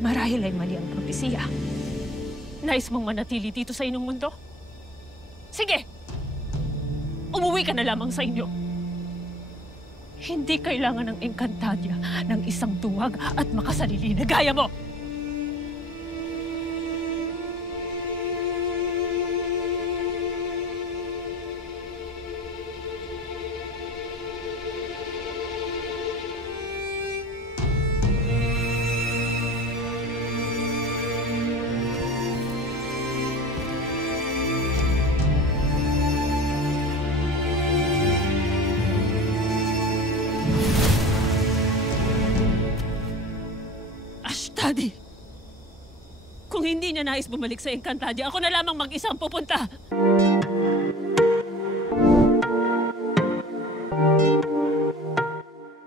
Marahil ay mali ang propesiya. Nais mong manatili dito sa inyong mundo? Sige! Umuwi ka na lamang sa inyo. Hindi kailangan ng Encantadia ng isang duwag at makasarili na gaya mo! Daddy, kung hindi niya nais bumalik sa Encantadia, ako na lamang mag-isang pupunta.